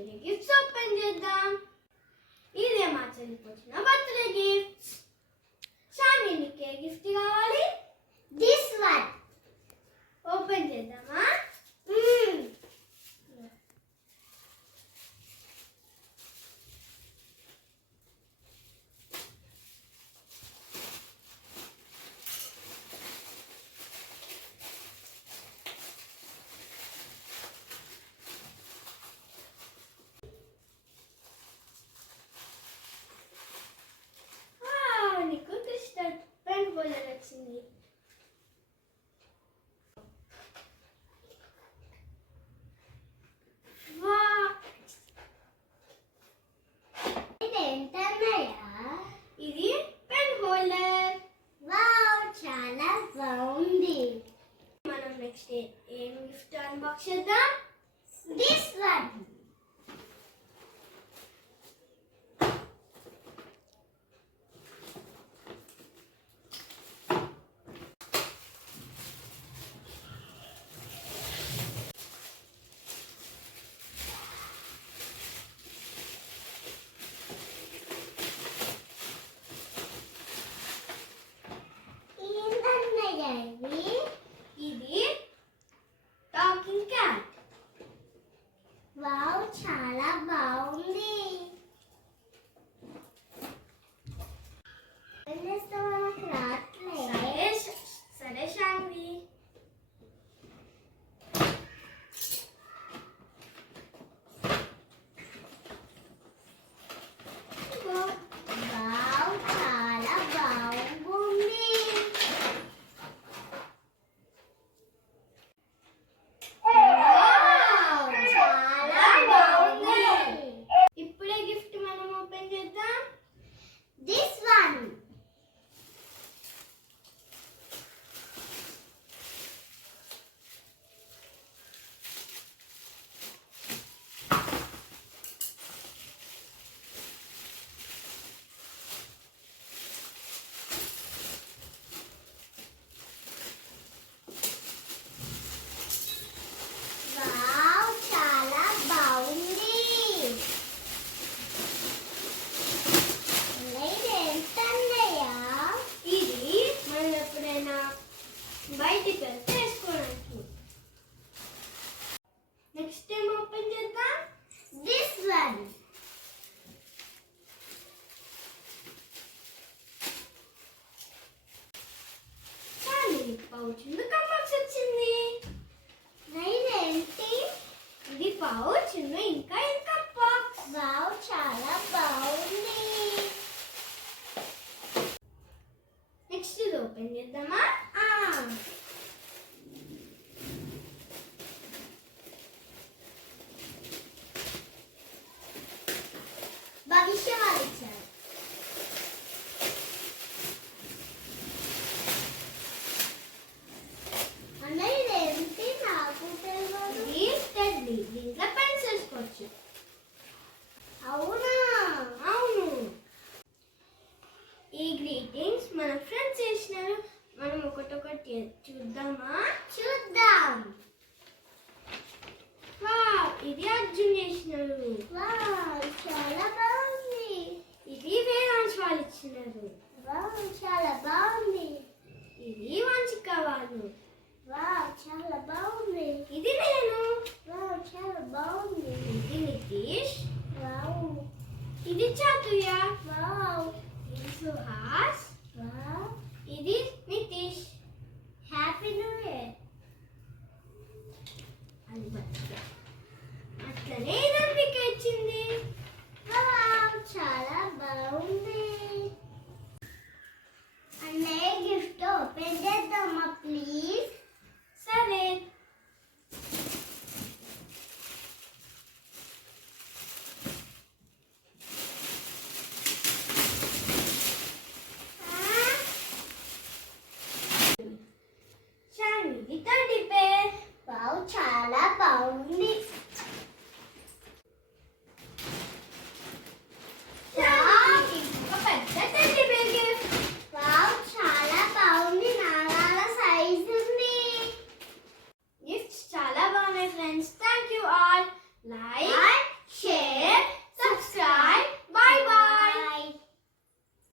Birthday gifts open చేద్దాం. ఇదే మా చెల్లికి వచ్చిన బర్త్డే గిఫ్ట్స్. షాని నీకు ఏ గిఫ్ట్ కావాలి? దిస్ వన్ ఓపెన్ చేద్దామా? నీకు క్రిస్టల్ పెన్ హోల్డర్ వచ్చింది. ఇది పెన్ హోల్డర్. వావ్, చాలా బాగుంది. మనం నెక్స్ట్ ఏం గిఫ్ట్ అన్బాక్స్ చేద్దాం? దిస్ వన్ ఇది టాకింగ్ క్యాట్. వావ్, చాలా బాగుంది. సరే శాన్వి. వావ్, చాలా బాగుంది. చాలా బాగుంది. ఇప్పుడే గిఫ్ట్ మనం ఓపెన్ చేద్దాం. దిస్ వన్ వావ్, చాలా బాగుంది. ఇదేంటన్నయ్యా? ఇది మనం ఎప్పుడైనా బయటికి వెళ్తే వేసుకోవడానికి. నెక్స్ట్ టైం ఓపెన్ చేద్దాం. దిస్ వన్ శాన్వి పౌచ్ కంబాక్స్ వచ్చింది. ఇదేంటి? ఇది పౌచ్ ఇంకా ఇది కప్ బాక్స్. వావ్, చాలా బాగుంది. నెక్స్ట్ ఇది ఓపెన్ చేద్దామా? భవిష్యవాణి ఇచ్చారు. అన్నయ్య, ఇదేంటి? నాకు తెలియదు. ఇది టెడ్డీ. దీంట్లో పెన్స్ వేసుకోవచ్చు. అవునా? అవును. ఈ గ్రీటింగ్స్ మన ఫ్రెండ్స్ చేసినారు. మనం ఒకటొకటి చూద్దామా? చూద్దాం. వావ్, ఇది అర్జున్ చేసినారు. వావ్, చాలా బాగుంది. ఇది వేదాంశ్ వాళ్ళు ఇచ్చినారు. వావ్, చాలా బాగుంది. ఇది వంచిక వాళ్ళు. వావ్, చాలా బాగుంది. ఇది నేను. వావ్, చాలా బాగుంది. ఇది నితీష్. వావ్, ఇది చాతుర్య.